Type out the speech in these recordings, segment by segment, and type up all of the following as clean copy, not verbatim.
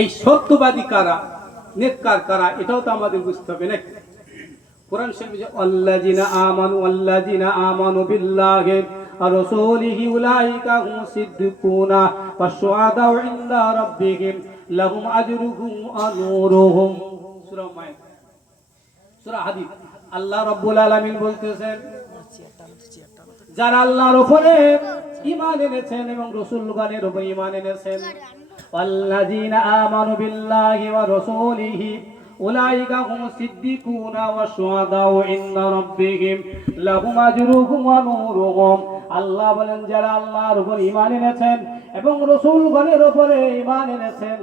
এই সত্যবাদী কারা, নেককার কারা, এটাও তো আমাদের বুঝতে হবে নাকি? কোরআন শরীফে আল্লাযিনা আমানু বিল্লাহি ওয়া রাসূলিহি উলাইকা হুমুস সিদ্দিকুনা ওয়াশ শুহাদাউ ইনদা রাব্বিহিম লাহুম আজরুহুম ওয়া নূরুহুম। সূরা মাইদা, সূরা হাদীদ। আল্লাহ রাব্বুল আলামিন বলতেছেন, যারা আল্লাহর উপরে ঈমান এনেছেন এবং রাসূলগণের উপরে ঈমান এনেছেন, আল্লাযিনা আমানু বিল্লাহি ওয়া রাসূলিহি উলাইকা হুমুস সিদ্দিকুনা ওয়াশ শুহাদাউ ইনদা রাব্বিহিম লাহুম আজরুহুম ওয়া নূরুহুম। আল্লাহ বলেন, যারা আল্লাহর উপর ঈমান এনেছেন এবং রাসূলগণের উপরে ঈমান এনেছেন,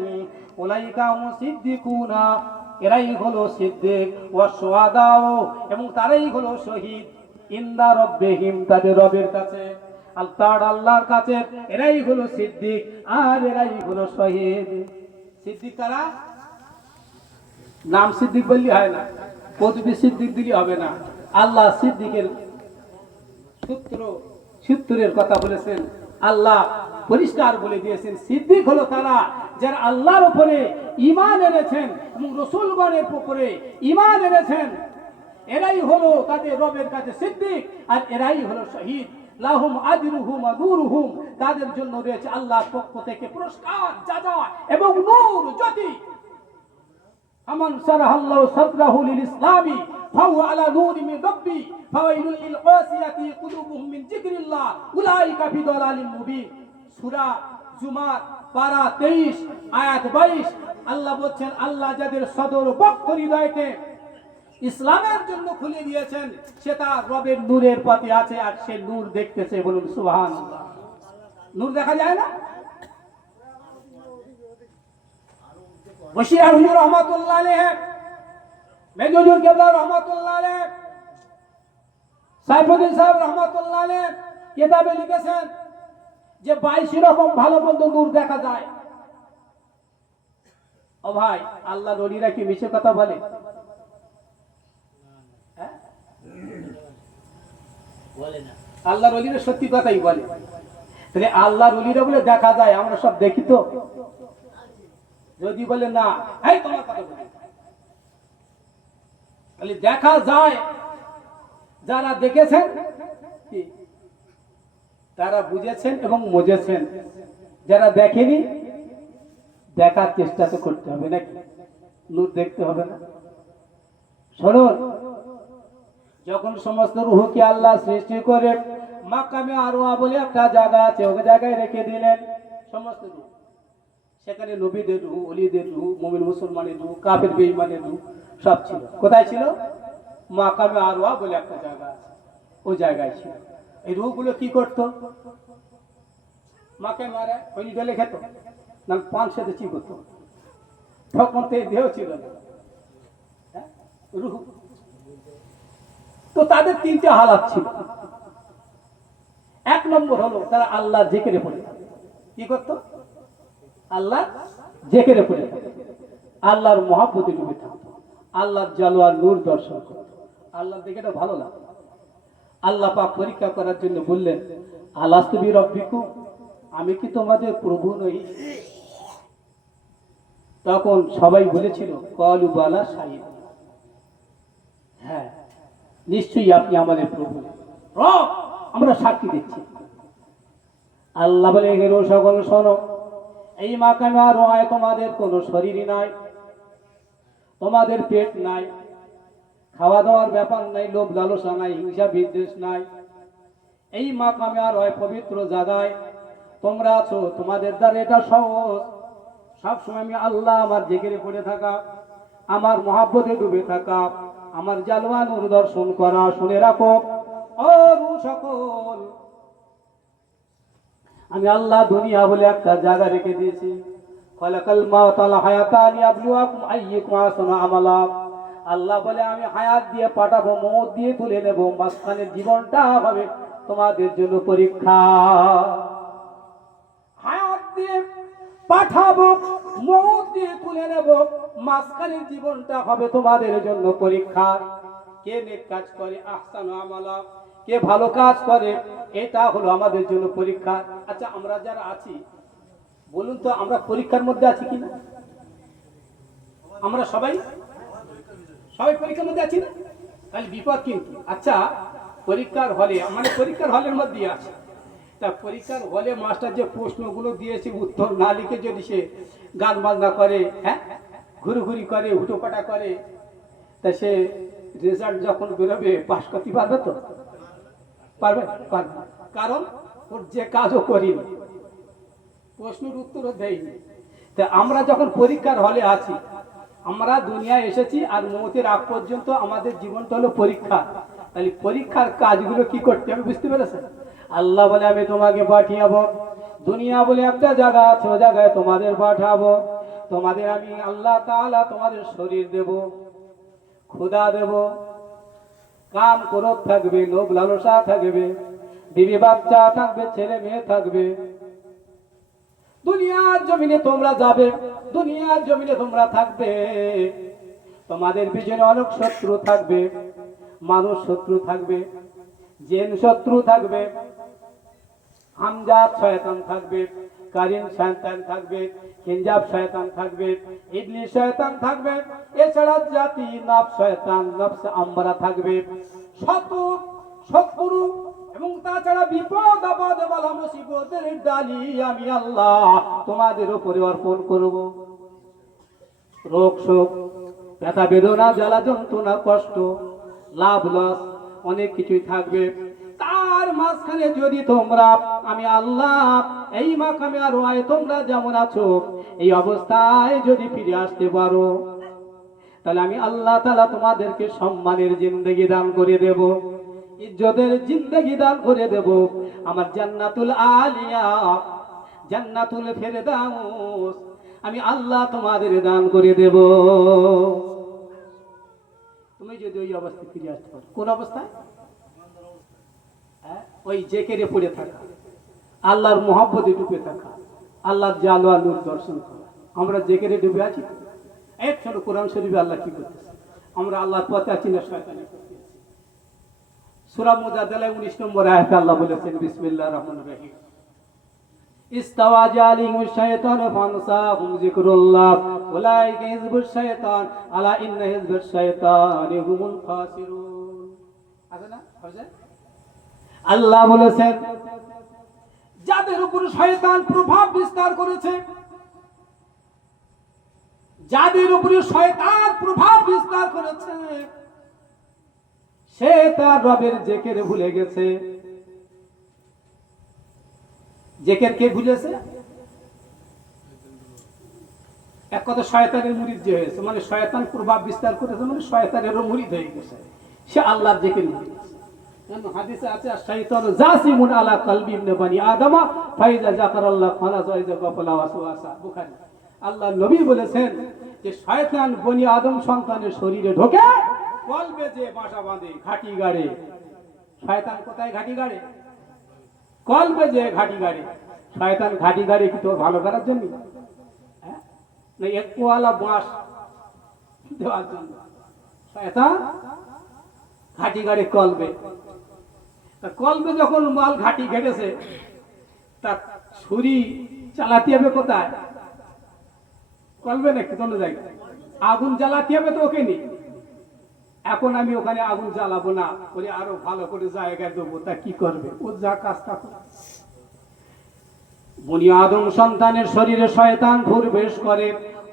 উলাইকা হুমুস সিদ্দিকুনা, এরাই হলো সিদ্দিক, ওয়াশ শুহাদাউ, এবং তারাই হলো শহীদ, ইনদা রাব্বিহিম, তাদের রবের কাছে, আল্লাহর কাছে এরাই হলো সিদ্দিক আর এরাই হলো শহীদ। সিদ্দিক কারা? নাম সিদ্দিক বললে হয় না, পদবী সিদ্দিক দিলে হবে না। আল্লাহ সিদ্দিকের সূত্রের কথা বলেছেন, আল্লাহ পরিষ্কার বলে দিয়েছেন, সিদ্দিক হলো তারা যারা আল্লাহর উপরে ঈমান এনেছেন এবং রাসূলগণের উপরে ঈমান এনেছেন, এরাই হলো তাদের রবের কাছে সিদ্দিক আর এরাই হলো শহীদ। লাহুম আজরুহুম ওয়া নূরুহুম, তাদের জন্য রয়েছে আল্লাহর পক্ষ থেকে পুরস্কার, যাজা এবং নূর, জ্যোতি। আমান সারাহাল্লাহু সাদরাহু লিল ইসলামি ফাহুয়া আলা নূরি মিন রাব্বি ফাওয়াইলুল লিল কাসিয়াতি কুলুবুহুম মিন যিকরিল্লাহ উলাইকা ফি দালালিম মুবিন। সূরা জুমার পারা 23 আয়াত 22। আল্লাহ বলেন, আল্লাহ যাদের সদর বক্ষ হৃদয়কে ইসলামের জন্য খুলে দিয়েছেন, সে তার রবের নূরের পথে আছে আর সে নূর দেখতেছে। বলুন সুবহানাল্লাহ। নূর দেখা যায় না? বশির হুজুর রহমাতুল্লাহ আলাইহি, মেজুজুর কেবলা রহমাতুল্লাহ আলাইহি, সাইফুদ্দিন সাহেব রহমাতুল্লাহ আলাইহি কিতাবে লিখেছেন যে 22 রকম ভালো মন্দ নূর দেখা যায়। ও ভাই, আল্লাহর ওলিরা কি মিছে কথা বলে? বলে না, আল্লাহর ওলিরা সত্যি কথাই বলে। তাহলে আল্লাহর ওলিরা বলে দেখা যায়, আমরা সব দেখি তো? যদি বলে না, এই তোমার কথা বলি, তাহলে দেখা যায়। যারা দেখেছেন তারা বুঝেছেন এবং বুঝেছেন, যারা দেখেনি দেখার চেষ্টা তো করতে হবে নাকি? নূর দেখতে হবে না? শুনুন, যখন সমস্ত রূহকে আল্লাহ সৃষ্টি করে মাকামে আরওয়া বলে একটা জায়গা আছে, ওই জায়গায় রেখে দিলেন সমস্ত রূহ। সেখানে নবীদের রূহ, ওলিদের রূহ, মুমিন মুসলমানের রূহ, কাফের বেঈমানের রূহ সব ছিল। কোথায় ছিল? মাকামে আরওয়া বলে একটা জায়গা আছে, ওই জায়গায় ছিল। এই রূহগুলো কি করতো? মাকে মারে ওই ডলে খেত, না পান সাথে চি করতো। তখন তো এই দেহ ছিল না, রূহ। তো তাদের তিনটা হালাত ছিল। এক নম্বর হলো তারা আল্লাহর জিকিরে পড়ে। কি করতো? আল্লাহ জিকিরে পড়ে, আল্লাহর মহব্বতে ডুবে থাকতো, আল্লাহর জালোয়ার নূর দর্শন করতো। আল্লাহর দিকে এটা ভালো লাগে। আল্লাহ পাক পরীক্ষা করার জন্য বললেন, আলাস্তু বিরাব্বিকুম, আমি কি তোমাদের প্রভু নই? তখন সবাই বলেছিল, ক্বালু বালা শাহিদ, হ্যাঁ নিশ্চয়ই আপনি আমাদের প্রভু, রব, আমরা সাক্ষী দিচ্ছি। আল্লাহ বলে, হেরো সকল শোনো, এই মাকামে আরওয়ায় তোমাদের কোনো শরীরই নাই, তোমাদের পেট নাই, খাওয়া দাওয়ার ব্যাপার নাই, লোভ লালসা নাই, হিংসা বিদ্বেষ নাই। এই মাকামে আরওয়ায় পবিত্র জায়গায় তোমরা আছো, তোমাদের দ্বারা এটা সহজ। সবসময় আমি আল্লাহ আমার জিকিরে পড়ে থাকা, আমার মহব্বতে ডুবে থাকা, আমার জালওয়া নূর দর্শন করা। শুনে রাখো ও রূহ সকল, আমি আল্লাহ দুনিয়া বলে একটা জায়গা রেখে দিয়েছি। খালাকাল মাউতা ওয়াল হায়াতা লিয়াবলুয়াকুম আইয়ুকুম আহসানু আমালা। আল্লাহ বলে, আমি হায়াত দিয়ে পাঠাবো, মওত দিয়ে তুলে নেব, মাঝখানের জীবনটা হবে তোমাদের জন্য পরীক্ষা। হায়াত দিয়ে পাঠাবো, মওত দিয়ে তুলে নেব, মাঝখানের জীবনটা হবে তোমাদের জন্য পরীক্ষা। কে নেক কাজ করে, আহসানু আমালা, কে ভালো কাজ করে, এটা হলো আমাদের জন্য পরীক্ষা। আচ্ছা, আমরা যারা আছি বলুন তো আমরা পরীক্ষার মধ্যে আছি কিনা? আমরা সবাই পরীক্ষার মধ্যে আছি না? তাহলে বিপদ কিন্তু। আচ্ছা, পরীক্ষার হলে মানে পরীক্ষার হলের মধ্যে আছে, তা পরীক্ষার হলে মাস্টার যে প্রশ্নগুলো দিয়েছে উত্তর না লিখে যদি সে গান বাজনা করে, হ্যাঁ, ঘুরঘুরি করে, হুটোপাটা করে, তা সে রেজাল্ট যখন বেরোবে পাস করতে পারবে তো? পারবে? পারবে। কারণ ওর যে কাজও করিনি, প্রশ্নের উত্তরও দেয়নি। তা আমরা যখন পরীক্ষার হলে আছি, আমরা দুনিয়ায় এসেছি আর মৌতের আগ পর্যন্ত আমাদের জীবনটা হলো পরীক্ষা। তাহলে পরীক্ষার কাজগুলো কি করতে হবে বুঝতে পেরেছেন? আল্লাহ বলে আমি তোমাকে পাঠিয়াবো, দুনিয়া বলে একটা জায়গা আছে, ও জায়গায় তোমাদের পাঠাবো। তোমাদের আমি আল্লাহ তাআলা তোমাদের শরীর দেব, ক্ষুধা দেব, কাম ক্রোধ থাকবে, লোভ লালসা থাকবে, বিবি বাচ্চা থাকবে, ছেলে মেয়ে থাকবে। দুনিয়ার জমিনে তোমরা যাবে, দুনিয়ার জমিনে তোমরা থাকবে, তোমাদের পিছনে অনেক শত্রু থাকবে, মানুষ শত্রু থাকবে, জিন শত্রু থাকবে, হামজাত শয়তান থাকবে, কারিন শয়তান থাকবে, কিনজাব শয়তান থাকবে, ইবলিস শয়তান থাকবে, এছাড়া জাতি নফস শয়তান, নফস আমরা থাকবে, শত্রু এবং তাছাড়া বিপদ আপদ বালা মুসিবতের ডালি আমি আল্লাহ তোমাদের উপরে অর্পণ করব। রোগ শোক, ব্যথা বেদনা, জ্বালা যন্ত্রণা, কষ্ট, লাভ লস অনেক কিছুই থাকবে। তার মাঝখানে যদি তোমরা আমি আল্লাহ এই মাকামে আর ওয়ায় তোমরা যেমন আছো এই অবস্থায় যদি ফিরে আসতে পারো, তাহলে আমি আল্লাহ তাআলা তোমাদেরকে সম্মানের জিন্দেগি দান করে দেব, ইজ্জতের জিন্দেগি দান করে দেব। আমার জান্নাতুল আলিয়া, জান্নাতুল ফেরদাউস আমি আল্লাহ তোমাদের দান করে দেব। তুমি যদি ওই অবস্থায় ফিরে আসতে পারো। কোন অবস্থায়? ওই জেকেরে পড়ে থাকা, আল্লাহর মহব্বতে ডুবে থাকা, আল্লাহর জালো আর নূর দর্শন করা। আমরা জেকেরে ডুবে আছি। এক ছোট কোরআন শরীফে আল্লাহ কি করতেছে? আমরা আল্লাহর পথে আছি না শয়তানি করতে আছি? সূরা মুজাদালায় 19 নম্বর আয়াতে আল্লাহ বলেছেন, বিসমিল্লাহির রহমানির রহিম, ইস্তাওয়া জালিমুশ শাইতানু ফানসাহুম যিকরুল্লাহ উলাইকা হিজবুশ শাইতান আলা ইন্না হিজবাশ শাইতানি হুমুল খাসিরুন। আছে না? আছে? আল্লাহ বলেছেন যাদের উপর শয়তান প্রভাব বিস্তার করেছে, যাদের উপরে শয়তান প্রভাব বিস্তার করেছে, সে তার রবের জিকির ভুলে গেছে। জিকির কে ভুলেছে? এক কথা শয়তানের মুরিদ যে হয়েছে, মানে শয়তান প্রভাব বিস্তার করেছে, মানে শয়তানেরও মুরিদ হয়ে গেছে, সে আল্লাহর জিকির ভুলে গেছে। হাদিসে আছে শাইতানু জাসিমুন আলা কলবি ইবনে বনি আদম ফাইজা যাকারাল্লাহ খালাস ওয়া ইজা গাফলা ওয়াসওয়াসা। বুখারী। আল্লাহর নবী বলেছেন যে শয়তান বনি আদম সন্তানের শরীরে ঢোকে, কলবে যে বাসা বাঁধে, ঘাটি গাড়ে। শয়তান কোথায় ঘাটি গাড়ে? কলবে যে ঘাটি গাড়ে। শয়তান ঘাটি গাড়ে কি তোর ভালো করার জন্য? হ্যাঁ, না একওয়ালা বাঁশ দেওয়ার জন্য? শয়তান ঘাটি গাড়ে কলবে। কলবে যখন মাল ঘাটি ঘেটেছে, তার ছুরি চালাতে হবে কোথায়? কলবে নাকি কোন জায়গায়? আগুন জ্বালাতে হবে তো ওকে নি। এখন আমি ওখানে আগুন জ্বালাবো না, ওরে আরো ভালো করে জায়গায় দেবো, তা কি করবে? ও যা কাজটা করে। বনি আদম সন্তানের শরীরে শয়তান প্রবেশ করে,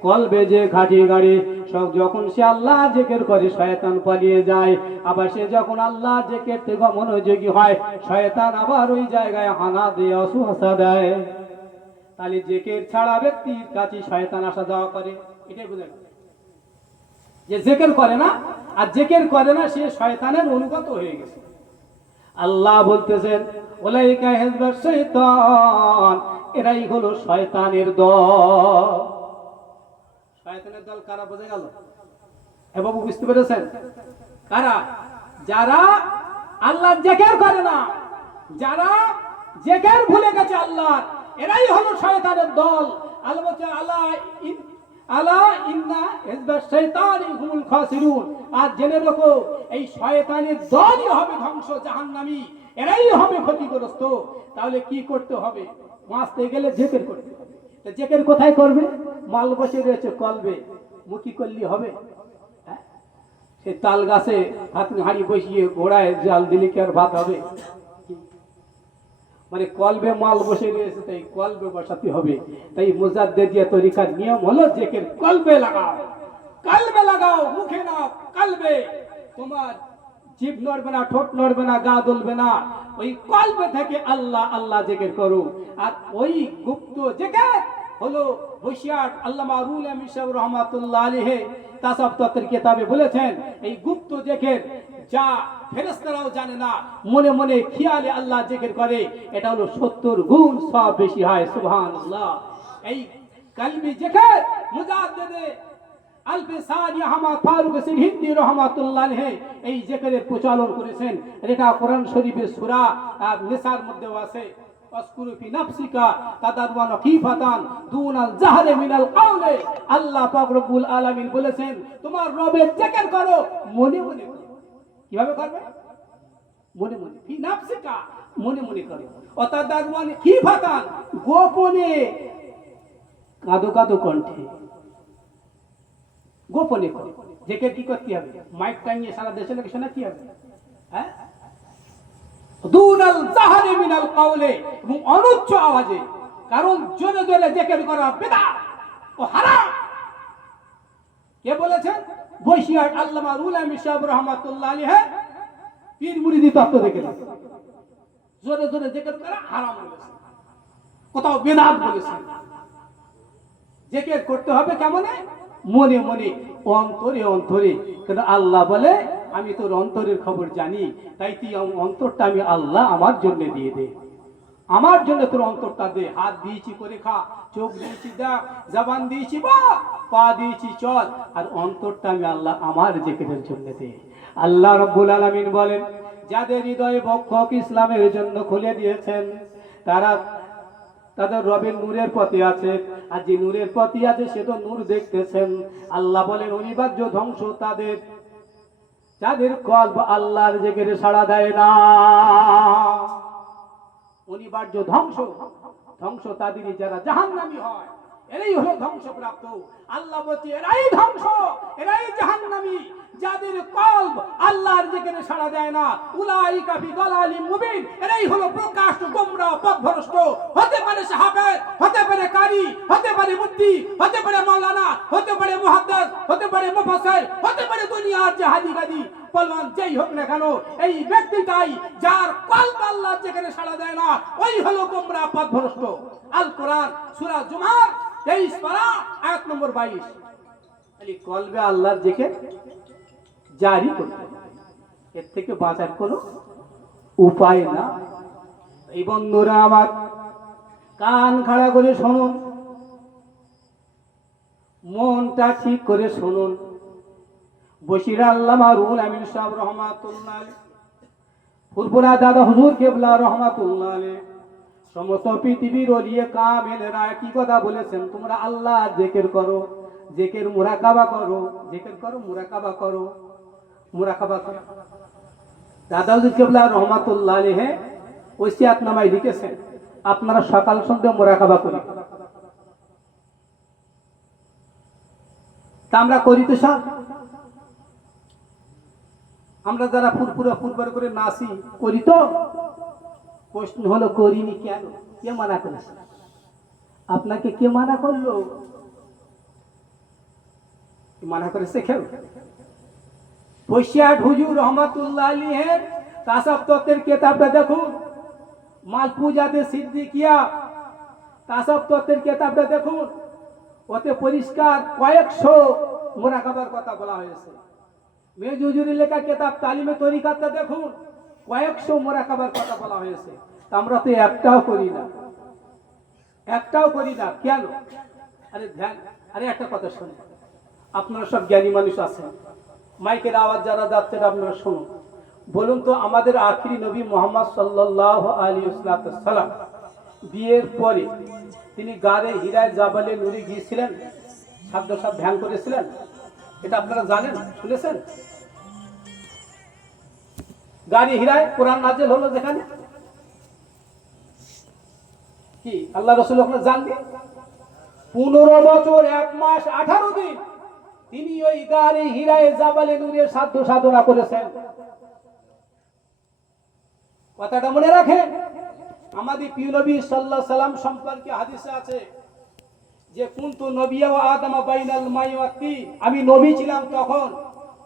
কলবে যে ঘাটি গাড়ি, সব যখন সে আল্লাহ জিকির করে শয়তান পালিয়ে যায়। আবার সে যখন আল্লাহ জিকির থেকে মনোযোগী হয়, শয়তান আবার ওই জায়গায় হানা দিয়ে অসুহাসা দেয়। তাহলে জিকির ছাড়া ব্যক্তির কাছে শয়তান আসা যাওয়া করে, এটাই বুঝে গেল। যে জিকির করে না আর জিকির করে না, সে শয়তানের অনুগত হয়ে গেছে। আল্লাহ বলতেছেন উলাইকা হিজবুশ শাইতান, এরাই হলো শয়তানের দল। শয়তানের দল কারা বোঝা গেল? এ বাবু বুঝতে পেরেছেন? কারা? যারা আল্লাহর জিকির করে না, যারা জিকির ভুলে গেছে আল্লাহ, এরাই হলো শয়তানের দল। আল্লাহ বলছে আলা ইন্না হিজবাশ শাইতানি হুমুল খাসিরুন। আর জেনে রাখো এই শয়তানের দলই হবে ধ্বংস, জাহান্নামী, এরাই হবে ক্ষতিগ্রস্ত। তাহলে কি করতে হবে? বাঁচতে গেলে জিকির করতে হবে। জেকের কোথায় করবে? মাল বসে রয়েছে কলবে, মুখি করলি হবে? সে তাল গাছে ভাত হাঁড়ি বসিয়ে ঘোড়ায় জাল দিলে কি আর ভাত হবে? মানে কলবে মাল বসে রয়েছে, তাই কলবে বসাতে হবে। তাই মুজাদ্দিদিয়া তরিকার নিয়ম হলো জেকের কলবে লাগাও, কলবে লাগাও, মুখে না কলবে। তোমার জিভ নড়বে না, ঠোঁট নড়বে না, গা দুলবে না, ওই কলবে থেকে আল্লাহ আল্লাহ জেকের করো। আর ওই গুপ্ত জেকের হলো হুশিয়ার আল্লামা রুহুল আমিন সাহেব রহমাতুল্লাহ আলাইহি তাসাউফ তত্ত্বের কিতাবে বলেছেন, এই গুপ্ত জেকের যা ফেরেশতারাও জানে না, মনে মনে খেয়ালে আল্লাহ জিকির করে, এটা হলো 70 গুণ সব বেশি হয়। সুবহানাল্লাহ। এই কলবি জিকির মুজাদ্দিদে আলফে সানিয়া হামাদ ফারুক সিনহিন্দি রাহমাতুল্লাহ আলাইহি এই জিকিরের প্রচলন করেছেন। এটা কোরআন শরীফের সূরা নিসার মধ্যে আছে। আজকুরু ফি নাফসিকা তাদারওয়ান খিফাতান দুনাল জাহরে মিনাল কাওলে। আল্লাহ পাক রব্বুল আলামিন বলেছেন, তোমার রবের জিকির করো মনে মনে। কিভাবে করবে? মনে মনে। ফি নাফসিকা, মনে মনে করো। অতাদারওয়ান খিফাতান, গোপনে, কাঁদো কাঁদো কণ্ঠে, গোপনে করো। জিকির কি করতে হবে? মাইক টাঙিয়ে সারা দেশে লোকে শোনাতে হবে? হ্যাঁ, দুনাল জাহরে মিনাল কাওলে, এবং অনুচ্চ আওয়াজে। কারণ জোরে জোরে জিকির করা বিদআত ও হারাম। কে বলেছেন? বৈশিয়াট আল্লামা রুহুল আমিন সাহেব রহমাতুল্লাহ আলাইহি পীর মুরিদি তত্ত্ব দেখে জোরে জোরে জিকির করা হারাম বলেছেন, কোথাও বিদআত বলেছেন। জিকির করতে হবে কেমনে? মনে মনে, অন্তরে অন্তরে। কিন্তু আল্লাহ বলে, আমি তোর অন্তরের খবর জানি, তাই তুই অন্তরটা আমি আল্লাহ আমার জন্য দিয়ে দে, আমার জন্য তোর অন্তরটা দে। হাত দিয়েছি করে খা, চোখ দিয়েছি দেখ, জবান দিয়েছি বা, পা দিয়েছি চল, আর অন্তরটা আমি আল্লাহ আমার জিকিরের জন্য দে। আল্লাহ রাব্বুল আলামিন বলেন, যাদের হৃদয় বক্ষক ইসলামের জন্য খুলে দিয়েছেন, তারা তাদের রবের নূরের পথে আছে। আর যে নূরের পথে আছে সে তো নূর দেখতেছেন। আল্লাহ বলেন, অনিবার্য ধ্বংস তাদের, যাদের কলব আল্লাহর জিকিরে সাড়া দেয় না। অনিবার্য ধ্বংস, ধ্বংস তাদেরই যারা জাহান্নামী হয়, এরাই হলো ধ্বংসপ্রাপ্ত। আল্লাহ বলছে, এরাই ধ্বংস, এরাই জাহান্নামী, যাদের কলব আল্লাহর জিকিরে সাড়া দেয় না। উলাইকা ফি দালালিম মুবিন, এরাই হলো প্রকাশ্য গোমরা, পথভ্রষ্ট। হতে পারে সাহাবে, হতে পারে কারি, হতে পারে মুফতি, হতে পারে মাওলানা, হতে পারে মুহাদ্দিস, হতে পারে মুফাসসির, হতে পারে দুনিয়ার যে হাজি গাদি পলওয়ান যেই হোক না কেন, এই ব্যক্তিটাই যার কলব আল্লাহর জিকিরে সাড়া দেয় না, ওই হলো গোমরা, পথভ্রষ্ট। আল কোরআন সূরা জুমার 23 পারা আয়াত নম্বর 22। এই কলবে আল্লাহর জিকির জারি করতে, এর থেকে বাঁচার কোনো উপায় না। এই বন্ধুরা আমার, কান খাড়া করে শুনুন, মনটা ঠিক করে শুনুন। বশির আল্লামা রুহুল আমিন সাহেব রহমাতুল্লাহ আলাইহি, ফুরফুরা দাদা হুজুর কেবলা রহমাতুল্লাহ আলাইহি, সমস্ত পৃথিবীর ওলিয়ে কামেলেরা কি কথা বলেছেন? তোমরা আল্লাহ জিকির করো, জিকির মুরাকাবা করো, জিকির করো, মুরাকাবা করো, মুরাকাবা করো। দাদা হুজুর কেবলা রহমাতুল্লাহ আলাইহি ওসিয়াতনামায় লিখেছেন, আপনারা সকাল সন্ধ্যা মুরাকাবা করি। তা আমরা করি তো সব। আমরা যারা ফুরফুরা করে নাচি, করি তো? প্রশ্ন হলো, করিনি কেন? কে মানা করেছে? আপনাকে কে মানা করলো? মানা করেছে কেউ? বৈশিয়াট হুজুর রহমাতুল্লাহ আলাইহির তাসাউফ তত্ত্বের কিতাবটা দেখুন, মালফুজাতে সিদ্দিকিয়া তাসাউফ তত্ত্বের কিতাবটা দেখুন, ওতে পরিষ্কার কয়েকশো মুরাকাবার কথা বলা হয়েছে। মেজুজুরি লেখা কিতাব তালিমে তরিকাতটা দেখুন, কয়েকশো মুরাকাবার কথা বলা হয়েছে। আমরা তো একটাও করি না, একটাও করি না। কেন? আরে ধ্যান, আরে একটা কথা শুনুন, আপনারা সব জ্ঞানী মানুষ আছেন, মাইকের আওয়াজ যারা যাচ্ছে আপনারা শুনুন। বলুন তো, আমাদের আখিরি নবী মুহাম্মদ সাল্লাল্লাহু আলাইহি ওয়াসাল্লাম বিয়ের পরে তিনি গারে হিরায় জাবালে নুরে গিয়েছিলেন, সাধ্য সব ধ্যান করেছিলেন? এটা আপনারা জানেন, শুনেছেন? গারে হিরায় কোরআন নাযিল হলো যেখানে, কি আল্লাহ রাসূল ওখানে জাননি? 15 বছর 1 মাস 18 দিন তিনি ওই গারে হিরায়ে জাবালে নূরের সাধ্য সাধনা করেছেন। কথাটা মনে রাখেন। আমাদের প্রিয় নবী সাল্লাল্লাহু আলাইহি সাল্লাম সম্পর্কে হাদিসে আছে যে কুনতু নবিয়্যা ওয়া আদম বাইনাল মাই ওয়া তিন, আমি নবী ছিলাম তখন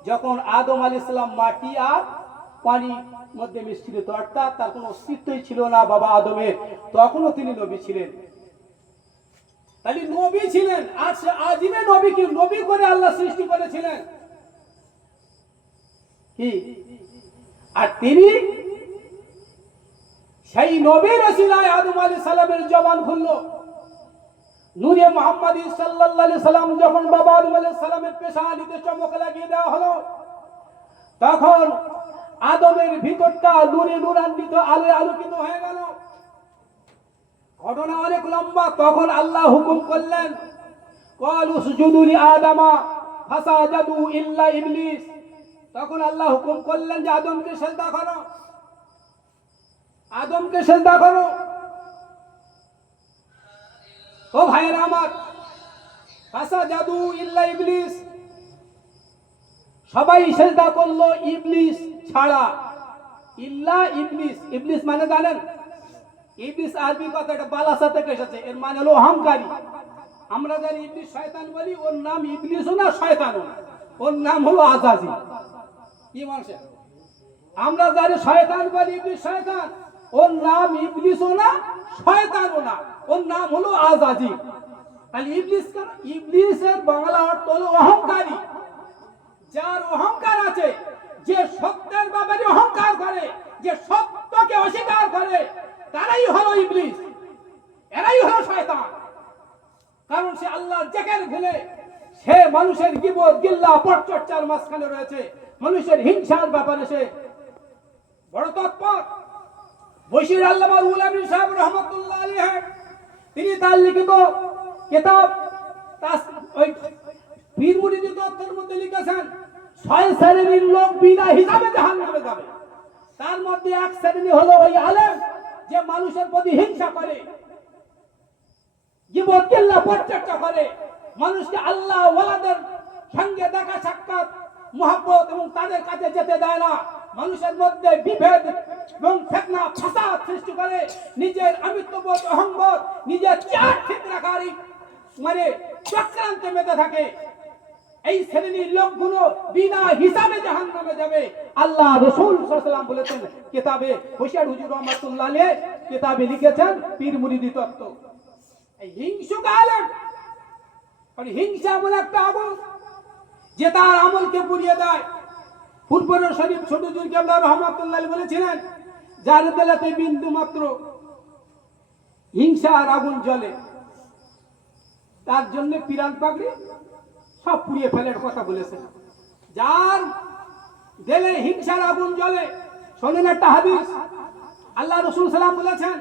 যখন আদম আলাইহিস সালাম মাটি আর পানির মধ্যে মিশ্রিত, অর্থাৎ তার কোনো অস্তিত্বই ছিল না বাবা আদমের, তখনও তিনি নবী ছিলেন। তাহলে নবী ছিলেন, আর সে আজীবন নবী কি নবী করে আল্লাহ সৃষ্টি করেছিলেন কি, আর তিনি সেই নবীর ওসিলায় আদম আলাইহিস সালামের জবান খুলল। নূরে মুহাম্মদী সাল্লাল্লাহু আলাইহি সাল্লাম যখন বাবা আদম আলাইহিস সালামের পেশানিতে চমক লাগিয়ে দেওয়া হলো, তখন আদমের ভিতরটা নূরে নূরান্বিত আলোয় আলোকিত হয়ে গেল। ঘটনা অনেক লম্বা। তখন আল্লাহ হুকুম করলেন, ক্বালু উসজুদু লি আদামা ফাসাজাদু ইল্লা ইবলিস। তখন আল্লাহ হুকুম করলেন যে আদমকে সিজদা করো, আদমকে সিজদা করো। ও ভাইয়েরা আমার, ফাসাজাদু ইল্লা ইবলিস, সবাই সিজদা করলো ইবলিস ছাড়া। ইল্লা ইবলিস, ইবলিস মানে জানেন? ইবলিস আরবি কথা, এটা বালাসা থেকে এসেছে, এর মানে হলো অহংকারী। আমরা জানি ইবলিস শয়তান বলি, ওর নাম ইবলিসও না শয়তানও না, ওর নাম হলো আজাজিল। কি মানুষ, আমরা জানি শয়তান বলি ইবলিস শয়তান, ওর নাম ইবলিসও না শয়তানও না, ওর নাম হলো আজাজিল। তাহলে ইবলিস, ইবলিসের বাংলা অর্থ হলো অহংকারী। যার অহংকার আছে, যে সত্যের ব্যাপারে অহংকার করে, যে সত্যকে অস্বীকার করে, তারাই হলো ইবলিস, এরাই হলো শয়তান। কারণ সে আল্লাহর জিকির ভুলে সে মানুষের গীবত গিল্লা পরচর্চার মাঝখানে রয়েছে, মানুষের হিংসার ব্যাপারে সে বড় তৎপর। বশির আল্লামা রুহুল আমিন সাহেব রহমাতুল্লাহ আলাইহি তিনি তার লিখিত কিতাব ওই পীর মুরিদি তত্ত্বের মধ্যে লিখেছেন 6 শ্রেণীর লোক বিনা হিসাবে জাহান্নামে যাবে। তার মধ্যে এক শ্রেণী হলো ওই আলেম যে মানুষের প্রতি হিংসা করে, গীবত গিল্লা পরচর্চা করে, মানুষকে আল্লাহ ওয়ালাদের সঙ্গে দেখা সাক্ষাৎ মুহাব্বত এবং তাদের কাছে যেতে দেয় না, মানুষের মধ্যে বিভেদ এবং ফিতনা ফাসাদ সৃষ্টি করে, নিজের আমিত্ববোধ অহংবোধ নিজের চার ঠিক রাখার মানে চক্রান্তে মেতে থাকে। এই শ্রেণীর লোকগুলো বিনা হিসাবে জাহান্নামে যাবে। আল্লাহ রাসূল সাল্লাল্লাহু আলাইহি ওয়াসাল্লাম বলেছেন কিতাবে, বশির হুজুর রহমাতুল্লাহ আলাইহি কিতাবে লিখেছেন পীর মুরিদি তত্ত্ব। এই হিংসুক আলেম, মানে হিংসা এমন একটা আগুন যে তার আমলকে পুড়িয়ে দেয়। ফুরফুরা শরীফ ছোট হুজুর কেবলা রহমাতুল্লাহ আলাইহি বলেছিলেন, যার দিলেতে বিন্দু মাত্র হিংসার আগুন জ্বলে, তার জন্য পিরান পাগড়ি সব পুড়িয়ে ফেলার কথা বলেছেন। যার দিলে হিংসার আগুন জ্বলে, শোনেন একটা হাদিস, আল্লাহ রাসূল সাল্লাল্লাহু আলাইহি বলেছেন,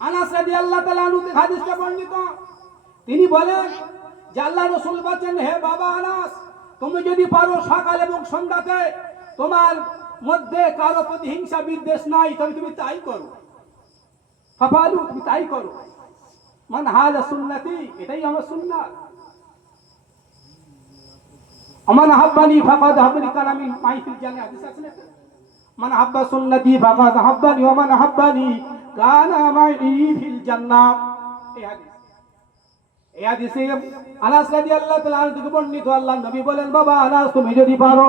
আনাস রাদিয়াল্লাহু তাআলা আনহু থেকে হাদিসটা বর্ণিত, তিনি বলেন যে আল্লাহ রাসূল বলেন, হে বাবা আনাস, তুমি যদি পারো সকাল এবং সন্ধ্যাতে তোমার মধ্যে কারো প্রতি হিংসা বিদ্বেষ নাই, তবে তুমি তাই করো। ফাফালু, তুমি তাই করো। মান হাযা সুন্নতি, এটাই আমার সুন্নাত। আমান হাব্বানি ফাকাদ হাব্বানি কালামি মাই ফিল জান্নাহ, হাদিস আছে না? মান হাব্বা সুন্নতি ফাকাদ হাব্বানি ওয়া মান হাব্বানি কানা মাই ফিল জান্নাহ। এই হাদিসে আনাস রাদিয়াল্লাহু তাআলা আনহু থেকে বর্ণিত, আল্লাহর নবী বলেন, বাবা আনাস, তুমি যদি পারো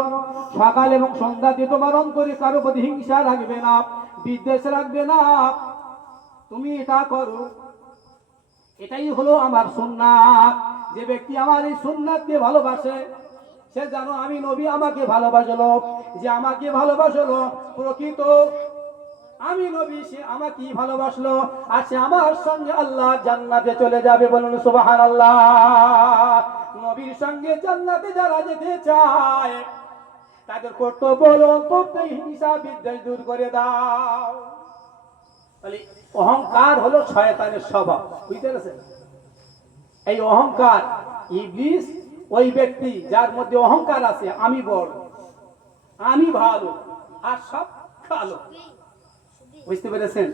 সকাল এবং সন্ধ্যাতে তোমার অন্তরে কারো প্রতি হিংসা রাখবে না, বিদ্বেষ রাখবে না, তুমি এটা করো। এটাই হলো আমার সুন্নাত। যে ব্যক্তি আমার এই সুন্নাতকে ভালোবাসে, সে জানো আমি নবী আমাকে ভালোবাসলো। যে আমাকে ভালোবাসলো প্রকৃত আমি নবী, সে আমাকে ভালোবাসলো, আর সে আমার সঙ্গে আল্লাহ জান্নাতে চলে যাবে। বলুন সুবহানাল্লাহ। নবীর সঙ্গে জান্নাতে যারা যেতে চায়, তাদের কর্তব্য হলো অন্তত হিংসা বিদ্বেষ দূর করে দাও। তাহলে অহংকার হলো শয়তানের স্বভাব, বুঝতে পেরেছেন? এই অহংকার, ইবলিস ওই ব্যক্তি যার মধ্যে অহংকার আছে, আমি বড়, আমি ভালো, আর সব কালো। বুঝতে পেরেছেন?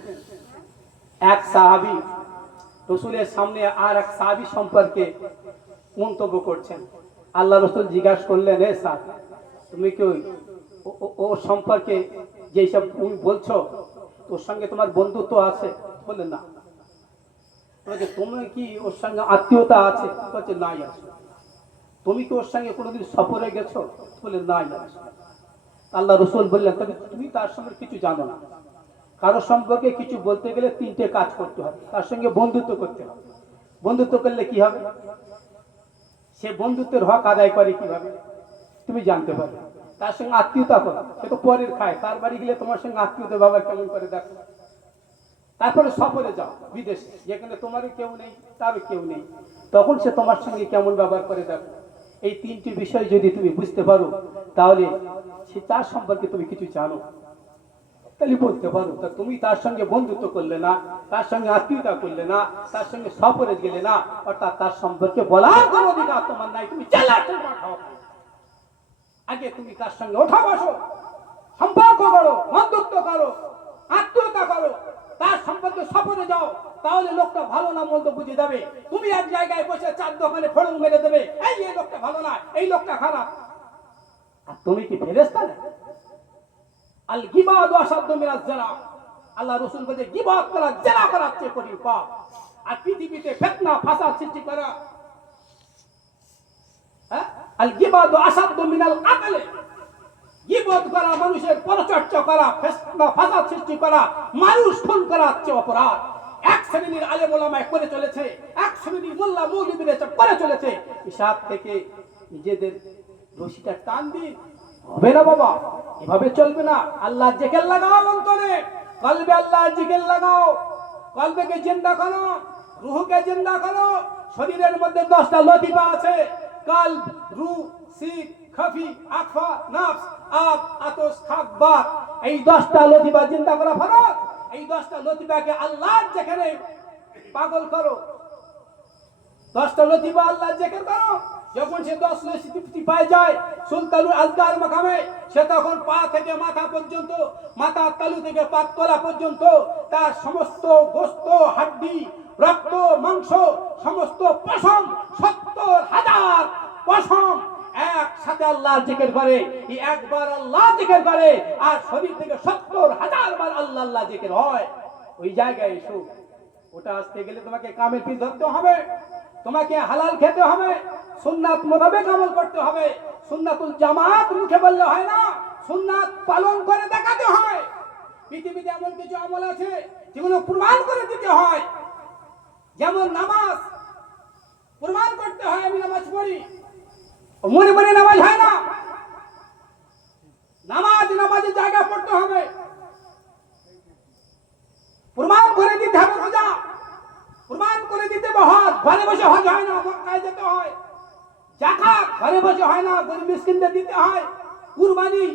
এক সাহাবী রসুলের সামনে আর এক সাহাবী সম্পর্কে মন্তব্য করছেন। আল্লাহ রসুল জিজ্ঞাসা করলেন, এ সাহাবী, তুমি কি ও সম্পর্কে যেসব তুমি বলছো ওর সঙ্গে তোমার বন্ধুত্ব আছে? বললেন না। বলছে তুমি কি ওর সঙ্গে আত্মীয়তা আছে? বলছে নাই আছে। তুমি কি ওর সঙ্গে কোনোদিন সফরে গেছো? বলে নাই আছে। আল্লাহ রসুল বললেন, তবে তুমি তার সঙ্গে কিছু জানো না। কারো সম্পর্কে কিছু বলতে গেলে তিনটে কাজ করতে হবে। তার সঙ্গে বন্ধুত্ব করতে হবে। বন্ধুত্ব করলে কি হবে? সে বন্ধুত্বের হক আদায় করে কিভাবে তুমি জানতে পারবে। তার সঙ্গে আত্মীয়তা করো, সে তো পরের খায়। তার বাড়ি গেলে তোমার সঙ্গে আত্মীয়তা বাবা কেমন করে দেখো। তারপরে সফরে যাও বিদেশে, যেখানে তোমারও কেউ নেই তারও কেউ নেই, তখন সে তোমার সঙ্গে কেমন ব্যবহার করে দেখো। এই তিনটি বিষয় যদি তুমি বুঝতে পারো, তাহলে সে তার সম্পর্কে তুমি কিছু জানো, তাহলে বলতে পারো। তা তুমি তার সঙ্গে বন্ধুত্ব করলে না, তার সঙ্গে আত্মীয়তা করলে না, তার সঙ্গে সফরে গেলে না, অর্থাৎ তার সম্পর্কে বলার কোনো অধিকার তোমার নাই। তুমি আগে তুমি তার সঙ্গে ওঠা বসো, সম্পর্ক করো, বন্ধুত্ব করো, আত্মীয়তা করো, তার সম্পর্কে সফরে যাও, তাহলে লোকটা ভালো না মন্দ বুঝে যাবে। তুমি এক জায়গায় বসে চার দোকানে ফড়ং মেরে দেবে, এই লোকটা ভালো না, এই লোকটা খারাপ। আর তুমি কি ফেরেশতা না? আল গিবাদু আসাদ্দু মিনাজ জিনা। আল্লাহ রাসূল বলে গিবত করা জিনা করার চেয়ে কঠিন পাপ। আর পৃথিবীতে ফিতনা ফাসাদ সৃষ্টি করা, আল গিবাদু আসাদ্দু মিনাল আকল। গিবত করা, মানুষের পরচর্চা করা, ফিতনা ফাসাদ সৃষ্টি করা, মানুষ খুন করার চেয়ে অপরাধ। এক শ্রেণীর আলেম ওলামায়ে করে চলেছে, এক শ্রেণীর মোল্লা মৌলবীরা করে চলেছে। হিসাব থেকে নিজেদের রশিটা টান দিন, হবে না বাবা, এভাবে চলবে না। আল্লাহর জিকির লাগাও অন্তরে, কলবে আল্লাহর জিকির লাগাও, কলবেকে জিন্দা করো, রূহকে জিন্দা করো। শরীরের মধ্যে 10টা লতিফা আছে, কলব, রূহ, সির, খফি, আখফা, নফস, আব, আতস, খাক, বাত। এই 10টা লতিফা জিন্দা করা ফরজ। এই 10টা লতিফাকে আল্লাহর জিকিরে পাগল করো। 10টা লতিফা আল্লাহর জিকির করো। যখন সে 10 লতিফা পায় যায় সুলতানুল আজগার মাকামে, সে তখন পা থেকে মাথা পর্যন্ত, মাথার তালু থেকে পাত তলা পর্যন্ত তার সমস্ত গোশত, হাড্ডি, রক্ত, মাংস, সমস্ত পশম, 70,000 পশম একসাথে আল্লাহর জিকির করে। এই একবার আল্লাহ জিকির করে আর শরীর থেকে 70,000 বার আল্লাহ আল্লাহ জিকির হয়। ওই জায়গায় এসো। ওটা আসতে গেলে তোমাকে কামেল পীর ধরতে হবে, তোমাকে হালাল খেতে হবে, সুন্নাত মোতাবেক আমল করতে হবে। সুন্নাতুল জামাত মুখে বললে হয় না, সুন্নাত পালন করে দেখাতে হয়। পৃথিবীতে এমন কিছু আমল আছে যেগুলো প্রমাণ করে দিতে হয়, যেমন নামাজ প্রমাণ করতে হয়। আমি নামাজ পড়ি, মনে মনে নামাজ হয় না। নামাজের জায়গা পড়তে হবে, প্রমাণ করে দিতে হবে। রোজা প্রমাণ করে দিতে হবে। হজ ঘরে বসে হজ হয় না, মক্কায় যেতে হয়। যাকাত ঘরে বসে হয় না, গরিব মিসকিনদের দিতে হয়। কুরবানি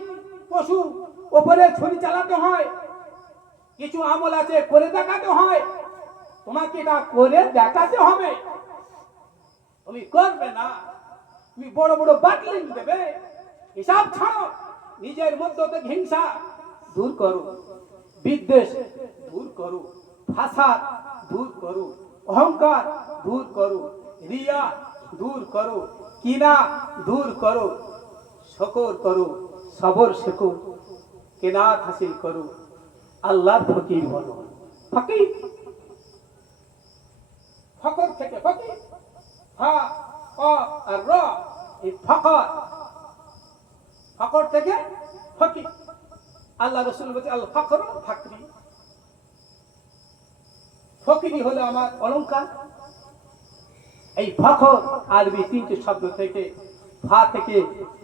পশু উপরে ছুরি চালাতে হয়। কিছু আমল আছে করে দেখাতে হয়, তোমাকে এটা করে দেখাতে হবে। তুমি করবে না, তুমি বড় বড় বাটলিং দেবে। হিসাব ছাড়ো, নিজের মধ্য থেকে হিংসা দূর করো, বিদ্বেষ দূর করো, ফাসাদ দূর করো, অহংকার দূর করো, রিয়া দূর করো, কিনা দূর করো, শুকর করো, সবর শেখো, কেনাত হাসিল করো, আল্লাহর ফকির বলো। ফকির, ফকর থেকে ফকির, ফা আর র, এই ফকর, ফকর থেকে ফকির। আল্লাহ রাসূল বলেছে আল ফকর ফাকরি, ফকিরি হলো আমার অলংকার। এই ফখর আরবি 3টে শব্দ থেকে, ফা থেকে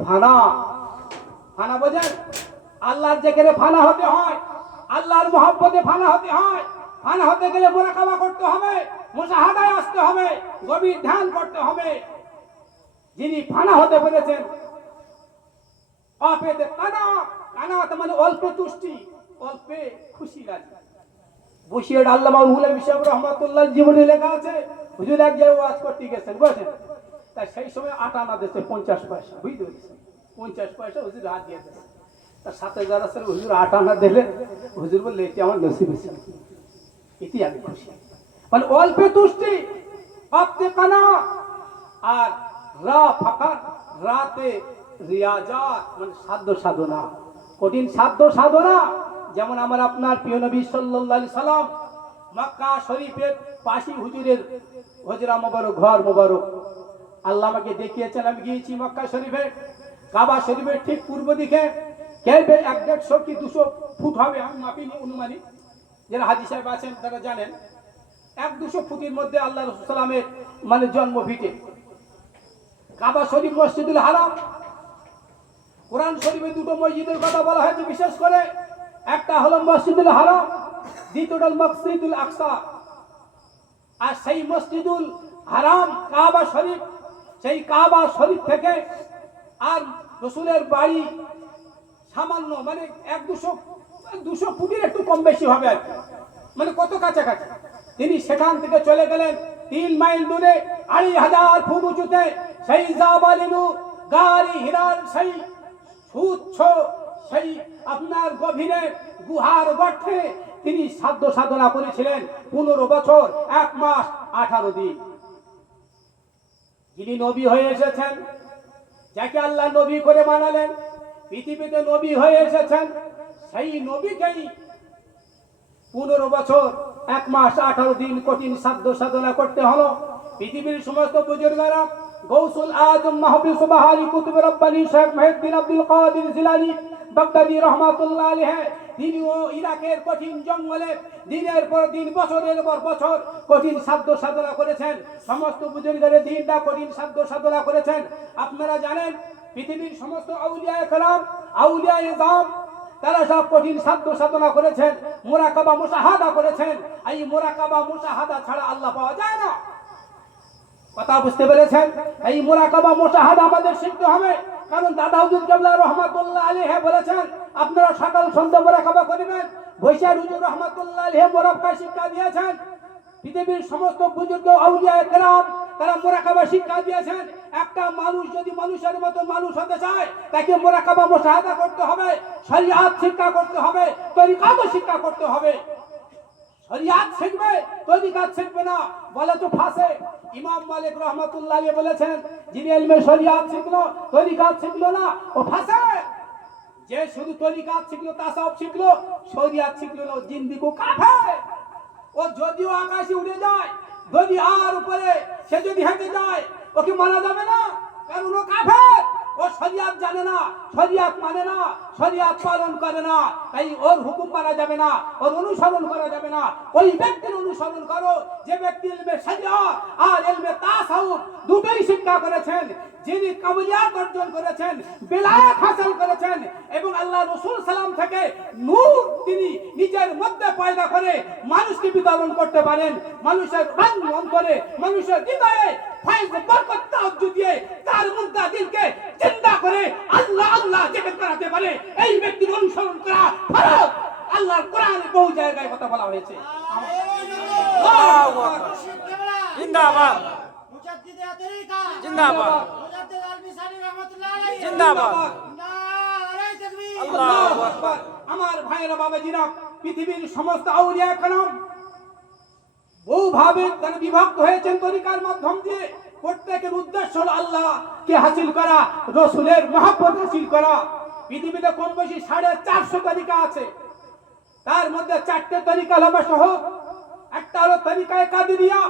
ফানা। ফানা বোঝেন? আল্লাহর জিকিরে ফানা হতে হয়, আল্লাহর মহব্বতে ফানা হতে হয়। ফানা হতে গেলে মুরাকাবা করতে হবে, মুশাহাদায় আসতে হবে, গভীর ধ্যান করতে হবে। যিনি ফানা হতে পেরেছেন, অপেতে কানা, কানাত মানে অল্পে তুষ্টি, অল্পে খুশি লাগে। বসিয়ে আল্লামা রুহুল বিশাব রহমাতুল্লাহ জীবনে লেখা আছে, হুজুর এক জায়গায় ওয়াজ করতে গেছেন, বুঝছেন? তাই সেই সময় আটা না দিতে 50 পয়সা, বুঝতে পেরেছেন? 50 পয়সা হুজুর হাত দিয়ে দেন। তার সাথে যারা ছিল হুজুর আটা না দিলে, হুজুর বললে এটি আমার নসিব হয়েছে, এটি আমি খুশি। মানে অল্পে তুষ্টি, অল্পে কানা, আর রা ফাকার, রাতে রিয়াজাত মানে সাধ্য সাধনা, কঠিন সাধ্য সাধনা। যেমন আমার আপনার প্রিয় নবী সাল্লাল্লাহু আলাইহি সাল্লাম মক্কা শরীফের পাশি হুজুরের হজরা মোবারক, ঘর মোবারক আল্লাহ আমাকে দেখিয়েছেন। আমি গিয়েছি মক্কা শরীফে, কাবা শরীফের ঠিক পূর্ব দিকে কেবে 150 কি 200 ফুট হবে, আমি মাপিনি, অনুমানিক। যারা হাজী সাহেব আছেন তারা জানেন 100-200 ফুটের মধ্যে আল্লাহ রাসূল সাল্লামের মানে জন্ম ভিটে। কাবা শরীফ, মসজিদুল হারাম। কোরআন শরীফে দুটো মসজিদের কথা বলা হয়েছে বিশেষ করে, একটা হলো মসজিদুল হারাম, দ্বিতীয়টা মসজিদুল আকসা। আর সেই মসজিদুল হারাম কাবা শরীফ, সেই কাবা শরীফ থেকে আর রাসূলের বাড়ি সামান্য মানে 100-200 ফুটের একটু কম বেশি হবে আর কি, মানে কত কাছাকাছি। তিনি সেখান থেকে চলে গেলেন 3 মাইল দূরে 2500 ফুট উঁচুতে সেই জাবালিনু গারি হিরার সেই সুচ্ছ সেই আপনার গভীরে গুহার গর্তে তিনি সাধ্য সাধনা করেছিলেন 15 বছর 1 মাস 18 দিন। যিনি নবী হয়ে এসেছেন, যাকে আল্লাহ নবী করে বানালেন, পৃথিবীতে নবী হয়ে এসেছেন, সেই নবীকেই 15 বছর 1 মাস 18 দিন কঠিন সাধ্য সাধনা করতে হলো। পৃথিবীর সমস্ত বুজুর্গরা, গৌসুল আজম মাহবুব সুবহানি কুতুব রব্বানি শেখ মুহিউদ্দিন আব্দুল কাদের জিলানী বাগদাদী রহমাতুল্লাহ আলাইহি, তিনিও ইরাকের কঠিন জঙ্গলে দিনের পর দিন, বছরের পর বছর কঠিন সাধ্য সাধনা করেছেন। সমস্ত বুজুর্গের দিনটা কঠিন সাধ্য সাধনা করেছেন। আপনারা জানেন পৃথিবীর সমস্ত আউলিয়ায়ে কেরাম, আউলিয়ায়ে ইজাম, তারা সব কঠিন সাধ্য সাধনা করেছেন, মুরাকাবা মুশাহাদা করেছেন। এই মুরাকাবা মুশাহাদা ছাড়া আল্লাহ পাওয়া যায় না। কথা বুঝতে পেরেছেন? এই মুরাকাবা মুশাহাদা আমাদের শিখতে হবে, কারণ দাদা হুজুর কেবলা রহমাতুল্লাহ আলাইহি বলেছেন আপনারা সকাল সন্ধ্যা মুরাকাবা করিবেন। বৈশাখ হুজুর রহমাতুল্লাহ আলাইহি মুরাকাবা শিক্ষা দিয়েছেন। পৃথিবীর সমস্ত বুজুর্গ আউলিয়ায়ে কেরাম তারা মুরাকাবা শিক্ষা দিয়েছেন। একটা মানুষ যদি মানুষের মতো মানুষ হতে চায়, তাকে মুরাকাবা মুশাহাদা করতে হবে, শরিয়াত শিক্ষা করতে হবে, তরিকাত শিক্ষা করতে হবে। শরিয়াত শিখবে, তরিকাত শিখবে না বলে তো ফাঁসে। ইমাম মালিক রহমাতুল্লাহ আলাইহি বলেছেন, যিনি ইলমে শরিয়াত শিখলো, তরিকাত শিখলো না, ও ফাঁসে। যে শুধু তরিকাত শিখলো, তাসাউফ শিখলো, শরিয়াত শিখলো না, ও জিন্দিগো কাফের। ও যদিও আকাশে উড়ে যায়, যদি আর উপরে সে যদি হেঁটে যায়, ওকে মারা যাবে না, কারণ ও কাফের। ও শরিয়াত জানে না, শরিয়াত মানে না, শরিয়াত পালন করে না, তাই ওর হুকুম মানা যাবে না, ওর অনুসরণ করা যাবে না। ওই ব্যক্তির অনুসরণ করো যে ব্যক্তি ইলমে শরিয়াত আর ইলমে তাসাউফ দুটোই শিক্ষা করেছেন, যিনি কামিয়াত অর্জন করেছেন, বেলায়েত হাসিল করেছেন, এবং আল্লাহ রাসূল সাল্লাম থেকে নূর তিনি নিজের মধ্যে পয়দা করে মানুষকে বিতরণ করতে পারেন। মানুষের অন্তরে, মানুষের হৃদয়ে ফয়েজ বরকত তাওজ্জু দিয়ে তার মুর্দা দিলকে জিন্দা করে আল্লাহ আল্লাহ জিকির করাতে পারে। এই ব্যক্তির অনুসরণ করা ফরজ। আল্লাহর কোরআনে বহু জায়গায় কথা বলা হয়েছে। আল্লাহু আকবার, জিন্দাবাদ, মুজাদ্দিদে তরিকা জিন্দাবাদ, মুজাদ্দিদ আল-মিসানি রাহমাতুল্লাহ আলাইহি জিন্দাবাদ, নারায়ে তাকবীর। আল্লাহু আকবার। আমার ভাইয়েরা, বাবাজিরা, পৃথিবীর সমস্ত আউলিয়া কেরাম বহুভাবে তারা বিভক্ত হয়েছেন তরিকার মাধ্যম দিয়ে। প্রত্যেকের উদ্দেশ্য হলো আল্লাহকে হাসিল করা, রাসূলের মহব্বত হাসিল করা। পৃথিবীতে কম বেশি 450 তরিকা আছে। তার মধ্যে 4টে তরিকা হলো সহজ। একটা হলো তরিকায়ে কাদেরিয়া,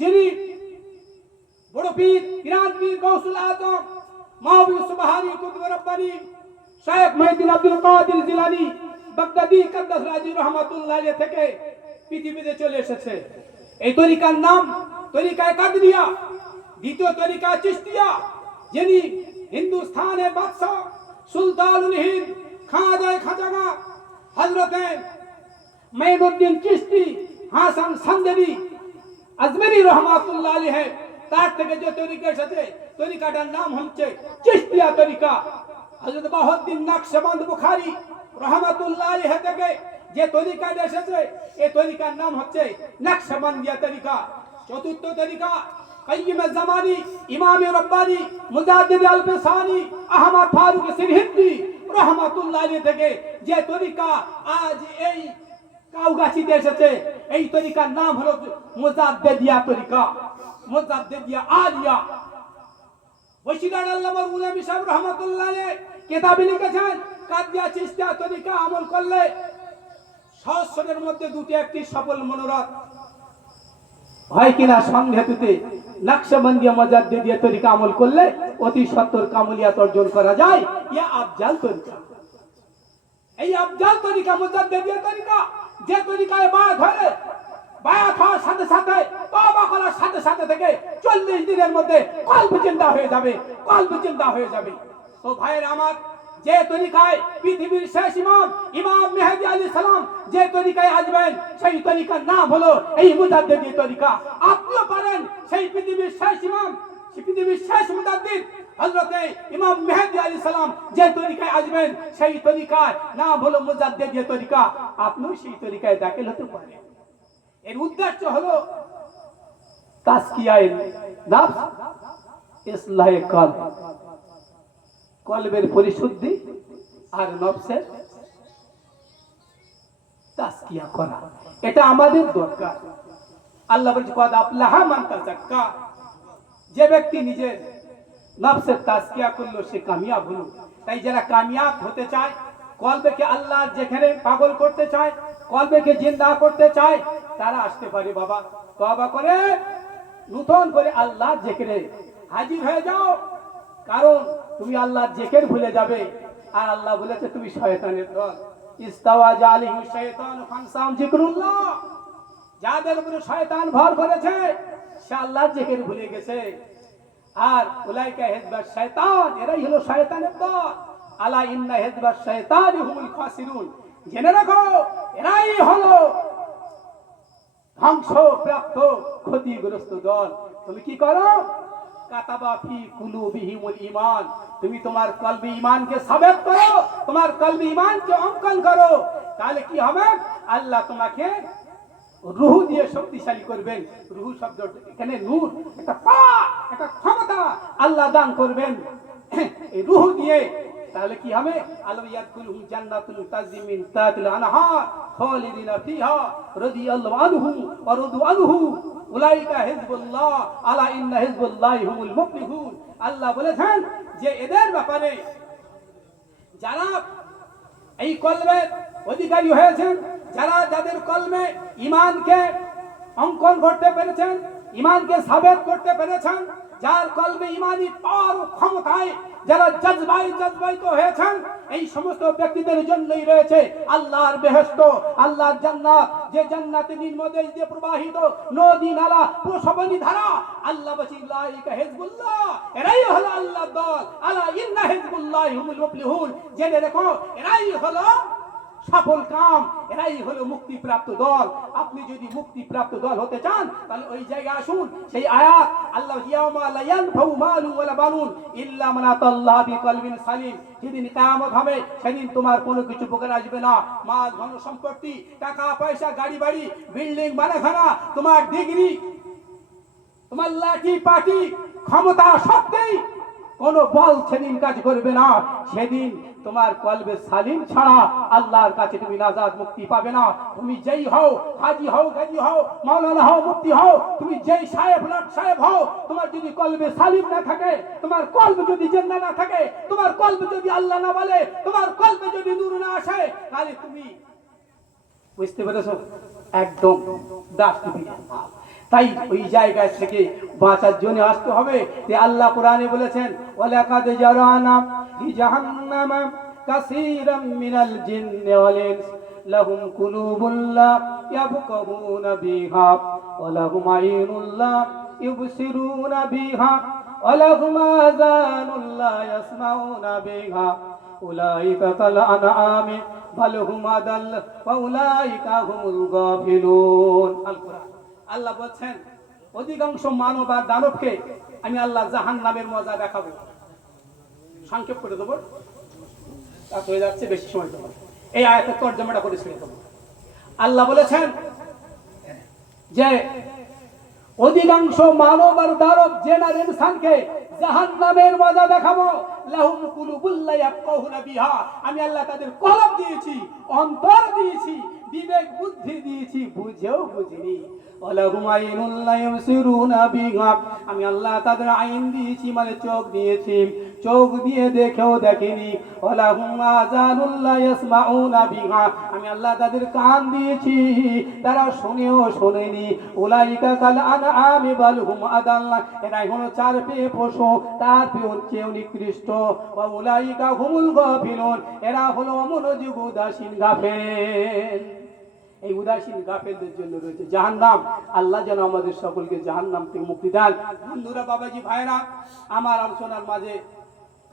যিনি বড় পীর পিরান পীর গৌসুল আজম মাহবুব সুবহানি কুতুব রব্বানি শেখ মুহিউদ্দিন আব্দুল কাদের জিলানী বাগদাদী কাদ্দাস রাজি রহমাতুল্লাহ আলাইহি থেকে পৃথিবীতে চলে এসেছে। এই তরিকার নাম তরিকায়ে কাদেরিয়া। দ্বিতীয় তরিকা চিশতিয়া, যিনি হিন্দুস্তানের বাদশা সুলতানুল হিন্দ খাজা খাজাগা হযরতে মাইনুদ্দিন চিশতি হাসান সান্দেরি আজমেরি রহমাতুল্লাহ আলাইহি তার থেকে যে তরিকা এসেছে, তরিকাটার নাম হচ্ছে চিশতিয়া তরিকা। হযরত বাহাউদ্দিন নকশবন্দ বুখারী রহমাতুল্লাহ আলাইহি থেকে যে তরিকা এসেছে, এই তরিকার নাম হচ্ছে নকশবন্দিয়া তরিকা। চতুর্থ তরিকা কাইয়িম জামানি ইমাম রব্বানি মুজাদ্দিদ আল-ফিসানি আহমদ ফারুক সিরহিন্দি রহমাতুল্লাহ আলাইহি থেকে যে তরিকা আজ এই কাউগাছিতে এসেছে। এই তরিকার নাম হলো মুজাদ্দিদিয়া তরিকা, মুজাদ্দিদিয়া আলিয়া। বশিরার আল্লামা উলামী সাহেব রহমাতুল্লাহ আলাইহি কিতাবে লিখেছেন, কাদিয়া চিশতিয়া তরিকা আমল করলে সহস্রের মধ্যে দুটি একটি সফল মনোরথ হয় কিনা সন্দেহতে নকশবন্দিয়া মুজাদ্দিদিয়া তরিকা আমল করলে অতি সত্তর কামলিয়াত অর্জন করা যায়। ইয়া আফজাল তরিকা, এই আফজাল তরিকা মুজাদ্দিদিয়া তরিকা, যে তরিকায় বায়াত হওয়ার সাথে সাথে তওবা করার সাথে সাথে থেকে 40 দিনের মধ্যে কলব জিন্দা হয়ে যাবে, কলব জিন্দা হয়ে যাবে। তো ভাইয়ের আমার, যে তরিকায় পৃথিবীর শেষ ইমাম ইমাম মেহেদী আলাইহিস সালাম যে তরিকায় আসবেন, সেই তরিকার নাম হলো এই মুজাদ্দিদি তরিকা। আপনিও পারেন সেই পৃথিবীর শেষ ইমাম, পৃথিবীর শেষ মুজাদ্দিদ হযরতে ইমাম মেহেদী আলাইহিস সালাম যে তরিকায় আসবেন, সেই তরিকার নাম হলো মুজাদ্দিদি তরিকা। আপনিও সেই তরিকায় দাখিল হতে পারেন। এর উদ্দেশ্য হলো তাজকিয়ায়ে নফস, ইসলাহে কলব, কলবের পরিশুদ্ধি আর নফসের তাজকিয়া করা। এটা আমাদের দরকার। আল্লাহ বলছে কদ আফলাহা মান তাযাক্কা, যে ব্যক্তি নিজের নফসের তাজকিয়া করলো সে কামিয়াব হলো। তাই যারা কামিয়াব হতে চায়, কলবেকে আল্লাহ যেখানে পাগল করতে চায়, কলবেকে জিন্দা করতে চায়, তারা আসতে পারে বাবা, তওবা করে নতুন করে আল্লাহ জিকিরে হাজির হয়ে যাও। কারণ তুমি আল্লাহর জিকির ভুলে যাবে, আর আল্লাহ বলেছে তুমি শয়তানের দল। ইস্তাওয়া জালিহু শাইতান ফানসাম যিকরুল্লাহ, যাদের উপরে শয়তান ভর করেছে সে আল্লাহর জিকির ভুলে গেছে। আর উলাইকা হিজবাশ শয়তান, এরাই হলো শয়তানের দল। আলা ইন্না হিজবাশ শয়তানি হুমুল খাসিরুন, জেনে রাখো এরাই হলো ধ্বংসপ্রাপ্ত ক্ষতিগ্রস্ত দল। তুমি কি করো? কাতাবা ফি কুলুবিহিমুল ঈমান, তুমি তোমার কলবে ঈমানকে সাবেত করো, তোমার কলবে ঈমানকে অঙ্কন করো। তাহলে কি হবে? আল্লাহ তোমাকে রূহ দিয়ে শক্তিশালী করবেন। রূহ শব্দ এখানে নূর, একটা পাওয়ার, একটা ক্ষমতা আল্লাহ দান করবেন এই রূহ দিয়ে। তাহলে কি হবে? আল্লাহ ইয়াদখুলুহুম জান্নাতুল তাজরি মিন তাহতিল আনহার খালিদিনা ফিহা রাদিয়াল্লাহু আনহু ওয়া রাদু আনহু উলাইকা হিজবুল্লাহ আলা ইন্না হিজবুল্লাহি হুমুল মুফলিহুন। আল্লাহ বলেছেন যে এদের ব্যাপারে যারা এই কলবের অধিকারী হয়েছেন, যাদের কলবে ঈমানকে অঙ্কন করতে পেরেছেন, ঈমানকে সাবেত করতে পেরেছেন, যার কলবে ঈমানি পাওয়ার ও ক্ষমতায় যারা জজবায়িত হয়েছেন, এই সমস্ত ব্যক্তিদের জন্যই রয়েছে আল্লাহর বেহেশত, আল্লাহর জান্নাত, যে জান্নাতে নির্মদেশ দিয়ে প্রবাহিত নদী নালা প্রসবনী ধারা। আল্লাহ বলেন উলাইকা হিজবুল্লাহ, এরাই হলো আল্লাহর দল। আলা ইন্না হিজবুল্লাহি হুমুল মুফলিহুন, জেনে রেখো এরাই হলো সফল কাম, এরাই হলো মুক্তিপ্রাপ্ত দল। আপনি যদি মুক্তিপ্রাপ্ত দল হতে চান তাহলে ওই জায়গায় আসুন। সেই আয়াত আল্লাহ ইয়াউমা লা ইয়ানফাউ মালুন ওয়ালা বানুন ইল্লা মান আতাল্লাহ বিকলবিন সালিম, যেদিন কিয়ামত হবে সেদিন তোমার কোনো কিছু উপকার আসবে না। মাল ধন সম্পত্তি, টাকা পয়সা, গাড়ি বাড়ি, বিল্ডিং বানাখানা, তোমার ডিগ্রি, তোমার লাঠি পাটি, ক্ষমতা, সবই কোনো বল সেদিন কাজ করবে না। সেদিন তোমার কলবে সালিম ছাড়া আল্লাহর কাছে তুমি নাজাত মুক্তি পাবে না। তুমি যেই হও, হাজি হও, গাজী হও, মাওলানা হও, মুফতি হও, তুমি যেই সাহেব লাট সাহেব হও, তোমার যদি কলবে সালিম না থাকে, তোমার কলবে যদি জিন্দা না থাকে, তোমার কলবে যদি আল্লাহ না বলে, তোমার কলবে যদি নূর না আসে, তাহলে তুমি বুঝতে পেরেছো একদম দাসত্বের মাল। তাই ওই জায়গা থেকে বাঁচার জন্য আসতে হবে। যে আল্লাহ কোরআনে বলেছেন ওয়ালাকাদ জারানা ফি জাহান্নাম কাসীরাম মিনাল জিন্নি ওয়াল ইনস লাহুম কুলুবুন লা ইয়াফকাহুনা বিহা ওয়া লাহুম আইনুন লা ইউবসিরুনা বিহা ওয়া লাহুম আযানুন লা ইয়াসমাউনা বিহা উলাইকা কাল আনআমি বাল হুম আদাল ওয়া উলাইকা হুমুল গাফিলুন। আল কোরআন আল্লাহ বলছেন অধিকাংশ মানব আর দানবকে আমি আল্লাহ জাহান্নামের মজা দেখাবো। সংক্ষেপ করে দেবো, রাত হয়ে যাচ্ছে, বেশি সময় দেবো। এই আয়াতের তর্জমাটা করে ছেড়ে দেবো। আল্লাহ বলেছেন যে অধিকাংশ মানব আর দানব জিন আর ইনসানকে জাহান্নামের মজা দেখাবো। লাহুম কুলুবুল লা ইয়াফকাহুনা বিহা, আমি আল্লাহ তাদের কলব দিয়েছি, অন্তর দিয়েছি, বিবেক বুদ্ধি দিয়েছি, বুঝেও বুঝিনি। ওয়ালাহুম আইনুন লা ইউবসিরুনা বিহা, আমি আল্লাহ তাদের আইন দিয়েছি মানে চোখ দিয়েছি, চোখ দিয়ে দেখেও দেখেনি। ওয়ালাহুম আযানুন লা ইয়াসমাউনা বিহা, আমি আল্লাহ তাদের কান দিয়েছি, তারা শুনেও শোনেনি। উলাইকা কাল আনআমি বাল হুম আদাল্লা, এরাই হলো চার পেয়ে পশু, তার চেয়েও নিকৃষ্ট। ওয়া উলাইকা হুমুল গাফিলুন, এরা হলো অমনোযোগ উদাসীন গাফেল। এই উদাসীন গাফেলদের জন্য রয়েছে জাহান্নাম। আল্লাহ যেন আমাদের সকলকে জাহান্নাম থেকে মুক্তি দেন। বন্ধুরা, বাবাজি, ভাইরা, আমার আলোচনার মাঝে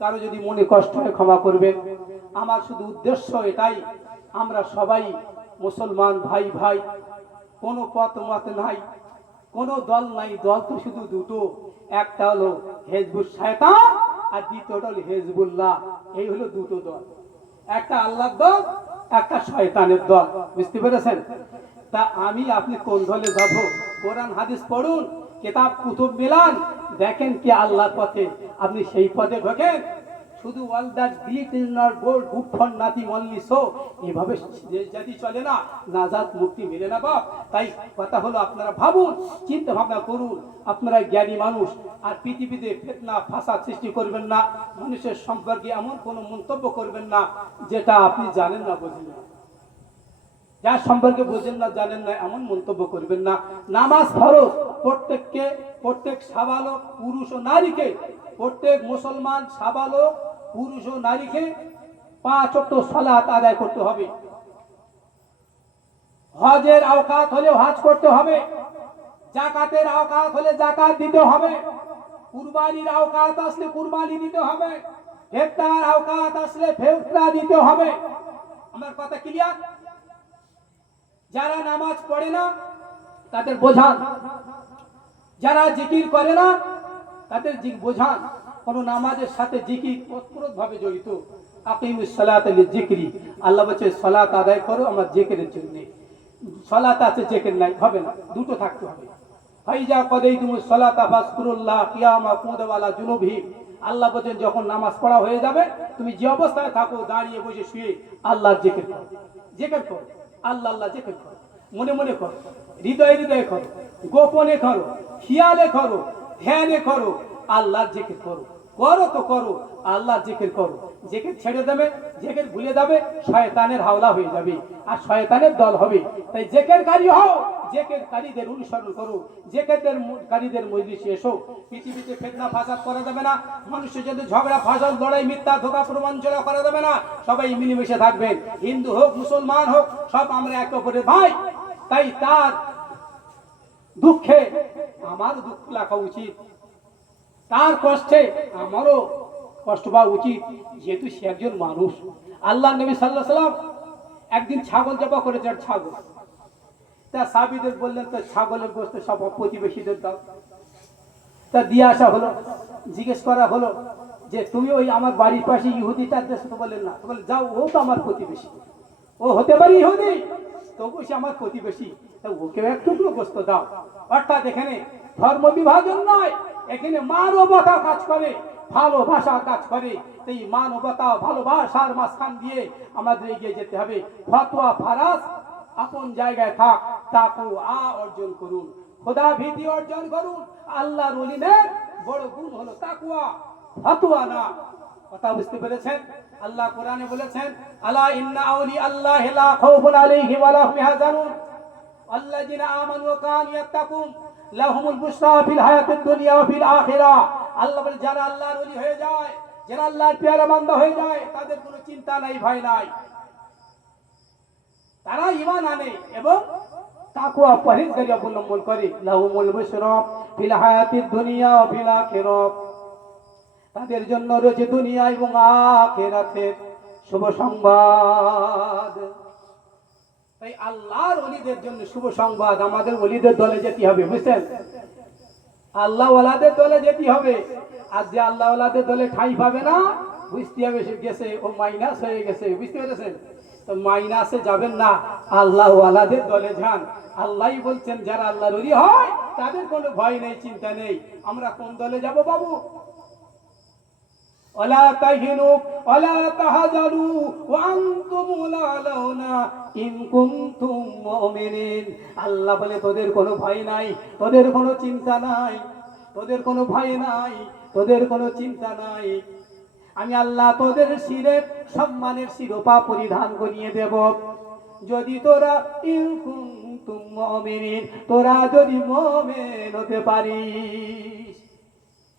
কারো যদি মনে কষ্ট হয় ক্ষমা করবেন। আমার শুধু উদ্দেশ্য এটাই, আমরা সবাই মুসলমান ভাই ভাই, কোনো পথ মত নাই, কোনো দল নাই। দল তো শুধু দুটো, একটা হলো হিজবুল শয়তান আর দ্বিতীয়টা হলো হিজবুল্লাহ। এই হলো দুটো দল, একটা আল্লাহর দল, একটা শয়তানের দল। বুঝতে পেরেছেন? তা আমি আপনি কোন দলে যাব? কোরআন হাদিস পড়ুন, কিতাব কুতুব মিলান, দেখেন কে আল্লাহর পথে, আপনি সেই পথে ঢোকেন। শুধু all that bit is not gold good for nothing only so, এভাবে যদি চলে না, নাজাত মুক্তি মেলে না বাপ। তাই কথা হলো, আপনারা ভাবুন, চিন্তা ভাবনা করুন, আপনারা জ্ঞানী মানুষ। আর পৃথিবীতে ফিতনা ফাসাদ সৃষ্টি করবেন না, মানুষের সম্পর্কে এমন কোনো মন্তব্য করবেন না যেটা আপনি জানেন না, বোঝেন না, যার সম্পর্কে বোঝেন না জানেন না, এমন মন্তব্য করবেন না। নামাজ ফরজ, প্রত্যেককে, প্রত্যেক সাবালক পুরুষ ও নারীকে, প্রত্যেক মুসলমান সাবালক পুরুষ ও নারীকে 5 ওয়াক্ত সালাত আদায় করতে হবে। হজের আওকাত হলে হজ করতে হবে, যাকাতের আওকাত হলে যাকাত দিতে হবে, কুরবানির আওকাত আসলে কুরবানি দিতে হবে, ফেতরার আওকাত আসলে ফেতরা দিতে হবে। আমার কথা ক্লিয়ার? যারা নামাজ পড়ে না তাদের বোঝান, যারা জিকির করে না তাদের বোঝান। কোন নামাজের সাথে জিকির ওতপ্রোতভাবে জড়িত। আকিমুস সালাতা লিযিকরি, আল্লাহ বলছে সালাত আদায় করো আমার জিকিরের জন্য। সালাত আছে, জিকির নাই, হবে না, দুটো থাকতে হবে। ফাইজা কাদাইতুমুস সালাতা ফাজকুরুল্লাহ কিয়ামা কুদওয়া আলা জুনুবহি, আল্লাহ বলেন যখন নামাজ পড়া হয়ে যাবে, তুমি যে অবস্থায় থাকো, দাঁড়িয়ে বসে শুয়ে আল্লাহর জিকির করো, জিকির করো, আল্লাহ আল্লাহ জিকির করো, মনে মনে করো, হৃদয়ে হৃদয়ে করো, গোপনে করো, খেয়ালে করো, ধ্যানে করো, আল্লাহর জিকির করো। করো তো করো, আল্লাহর জিকির করো। জিকির ছেড়ে দেবে, জিকির ভুলে যাবে, শয়তানের হাওলা হয়ে যাবে আর শয়তানের দল হবে। তাই জিকিরকারী হও, জিকিরকারীদের অনুসরণ করো, জিকিরকারীদের মজলিসে এসো। পৃথিবীতে ফিতনা ফাসাদ করা যাবে না, মানুষের সাথে ঝগড়া ফাসাদ লড়াই মিথ্যা ধোঁকা প্রবঞ্চনা করা যাবে না। সবাই মিলেমিশে থাকবেন, হিন্দু হোক মুসলমান হোক, সব আমরা একে অপরের ভাই। তাই তার দুঃখে আমার দুঃখ লাগা উচিত, তার কষ্টে আমারও কষ্ট পাওয়া উচিত, যেহেতু সে একজন মানুষ। আল্লাহ নবী সাল্লাল্লাহু আলাইহি সাল্লাম একদিন ছাগল জবাই করেছেন, ছাগল। তা সাহাবীদের বললেন, তো ছাগলের গোশত সব প্রতিবেশীদের দাও। তা দিয়ে আসা হলো, জিজ্ঞেস করা হলো যে তুমি ওই আমার বাড়ির পাশে ইহুদিটার দেশ তো? বললেন না। তো বলে যাও, ও তো আমার প্রতিবেশী, ও হতে পারে ইহুদি, তবু সে আমার প্রতিবেশী, ওকেও একটু গোশত দাও। অর্থাৎ এখানে ধর্ম বিভাজন নয়, এখানে মানবতা কাজ করে, ভালোবাসা কাজ করে। এই মানবতা ভালোবাসার মাঝখান দিয়ে আমাদের এগিয়ে যেতে হবে। ফতোয়া ফারাজ আপন জায়গায় থাক, তাকওয়া অর্জন করুন, খোদা ভীতি অর্জন করুন। আল্লাহর ওলিদের বড় গুণ হলো তাকওয়া, ফতোয়া না। কথা বুঝতে পেরেছেন? আল্লাহ কোরআনে বলেছেন, আলা ইন্না আউলি আল্লাহ লা খাউফুন আলাইহিম ওয়া লা হুম ইয়াহজানুন আল্লাযিনা আমানু ওয়া কানু ইয়াত্তাকুন লাহুমুল বুশরা ফিল হায়াতিদ দুনিয়া ওয়া ফিল আখিরাহ। আল্লাহ বলে, যারা আল্লাহর ওলি হয়ে যায়, যারা আল্লাহর পেয়ারা বান্দা হয়ে যায়, তাদের কোনো চিন্তা নাই, ভয় নাই। তারা ঈমান আনে এবং তাকওয়া পরহেজগারি অবলম্বন করে। লাহুমুল বুশরা ফিল হায়াতিদ দুনিয়া ওয়া ফিল আখিরাহ, তাদের জন্য রয়েছে দুনিয়া এবং আখিরাতের শুভ সংবাদ। তাই আল্লাহর ওলিদের জন্য শুভ সংবাদ, আমাদের ওলিদের দলে যেতে হবে, বুঝছেন? আল্লাহ ওয়ালাদের দলে যেতে হবে। আর যে আল্লাহ ওয়ালাদের দলে ঠাঁই পাবে না, বুঝতে হবে সে গেছে, ও মাইনাস হয়ে গেছে। বুঝতে পেরেছেন? তো মাইনাসে যাবেন না, আল্লাহ ওয়ালাদের দলে যান। আল্লাহই বলছেন যারা আল্লাহর ওলি হয় তাদের কোনো ভয় নেই, চিন্তা নেই। আমরা কোন দলে যাব বাবু? ওয়ালা তাহিনু ওয়ালা তাহজানু ওয়া আনতুমুল আলাউনা ইন কুনতুম মুমিনিন। আল্লাহ বলে তোদের কোনো ভয় নাই, তোদের কোনো চিন্তা নাই, তোদের কোনো ভয় নাই, তোদের কোনো চিন্তা নাই। আমি আল্লাহ তোদের শিরে সম্মানের শিরোপা পরিধান করিয়ে দেব যদি তোরা ইন কুনতুম মুমিনিন, তোরা যদি মুমিন হতে পারিস।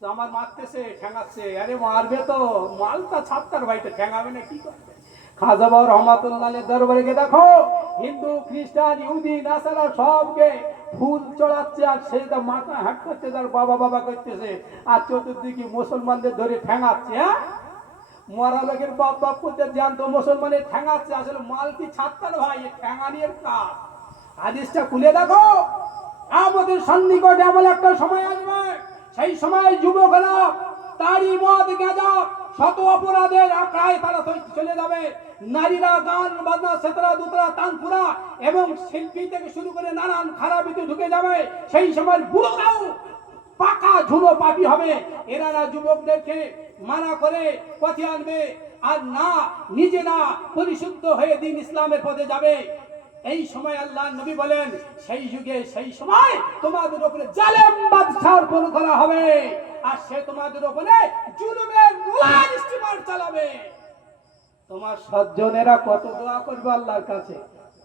তো আমার মারতেছে, ঠ্যাঙাচ্ছে, আরে মারবে তো, মালটা ছাত্তার ভাইতে ঠ্যাঙাবে না কি করবে? খাজা বাবা রহমাতুল্লাহের দরবারে গিয়ে দেখো হিন্দু খ্রিস্টান ইহুদি নাসারা সবকে ফুল চড়াচ্ছে আর সে তা মাথা হাট করছে, তার বাবা বাবা করতেছে, আর চতুর্দিকে মুসলমানদের ধরে ঠ্যাঙাচ্ছে। হ্যাঁ, মরা লোকের বাপ বাপ করতে জানতো, মুসলমানের ঠ্যাঙাচ্ছে। আসলে মাল কি ছাত্তার ভাই, ঠ্যাঙানির কাজ। হাদিসটা খুলে দেখো, আমাদের সন্নিকট এমন একটা সময় আসবে, সেই সময় যুবকেরা তারি মদ গাঁজা শত অপরাধের আঁকড়ায় তারা চলে যাবে। নারীরা গান বাজনা সেতরা দুতরা তানপুরা এবং শিল্পী থেকে শুরু করে নানান খারাপিতে ঢুকে যাবে। সেই সময় বুড়োরাও পাকা ঝুলো পাপি হবে। এরা যুবকদেরকে মানা করে পথে আনবে, আর না নিজেরা পরিশুদ্ধ হয়ে দিন ইসলামের পথে যাবে। এই সময় আল্লাহ নবী বলেন, সেই যুগে সেই সময় তোমাদের উপরে জালেম বাদশার পণ করা হবে, আর সে তোমাদের উপরে জুলুমের রোলার স্টিমার চালাবে। তোমার সজ্জনেরা কত দোয়া করবে আল্লাহর কাছে,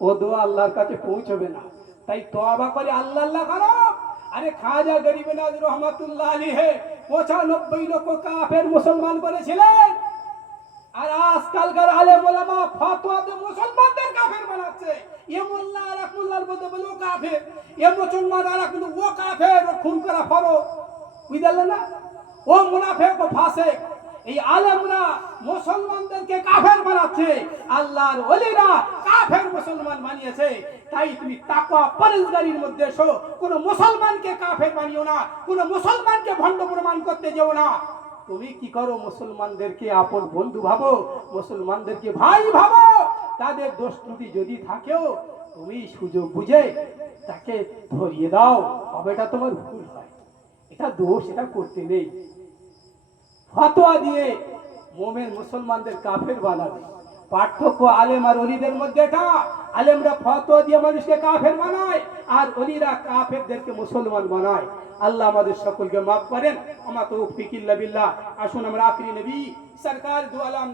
ও দোয়া আল্লাহর কাছে পৌঁছবে না। তাই তওবা করে আল্লাহ আল্লাহ করো। আরে খাজা গরিব নওয়াজ রহমাতুল্লাহ আলাইহি 95 লক্ষ কাফের মুসলমান করেছিলেন, আর আজকালকার আলেম ওলামা ফতোয়াতে মুসলমানদের কাফের বানাচ্ছে। এ মোল্লা আর এক মোল্লার মধ্যে বলে ও কাফের, এ মুসলমান আর এক ও কাফের, ও খুন করা ফরজ, বুঝলেন না? ও মুনাফিক ও ফাসিক। এই আলেমরা মুসলমানদেরকে কাফের বানাচ্ছে, আল্লাহর ওলিরা কাফের মুসলমান বানিয়েছে। তাই তুমি তাকওয়া পরহেজগারির মধ্যে এসো, কোন মুসলমানকে কাফের বানিও না, কোন মুসলমানকে ভণ্ড প্রমাণ করতে যেও না। তুমি কি করো, মুসলমানদেরকে আপন বন্ধু ভাবো, মুসলমানদেরকে ভাই ভাবো। তাদের দোষ ত্রুটি যদি থাকেও তুমি সুযোগ বুঝে তাকে ধরিয়ে দাও, তবে এটা তোমার ভুল হয়, এটা দোষ, এটা করতে নেই। ফতোয়া দিয়ে মোমেন মুসলমানদের কাফের বানাবে। পার্থক্য আলেম আর ওলিদের মধ্যে এটা, আলেমরা ফতোয়া দিয়ে মানুষকে কাফের বানায়, আর ওলিরা কাফেরদেরকে মুসলমান বানায়। আল্লাহ আমাদের সকলকে মাফ করেন। আমা তৌফিক ইল্লা বিল্লাহ। আসুন আমরা আখরি নবী সরকার দু আলম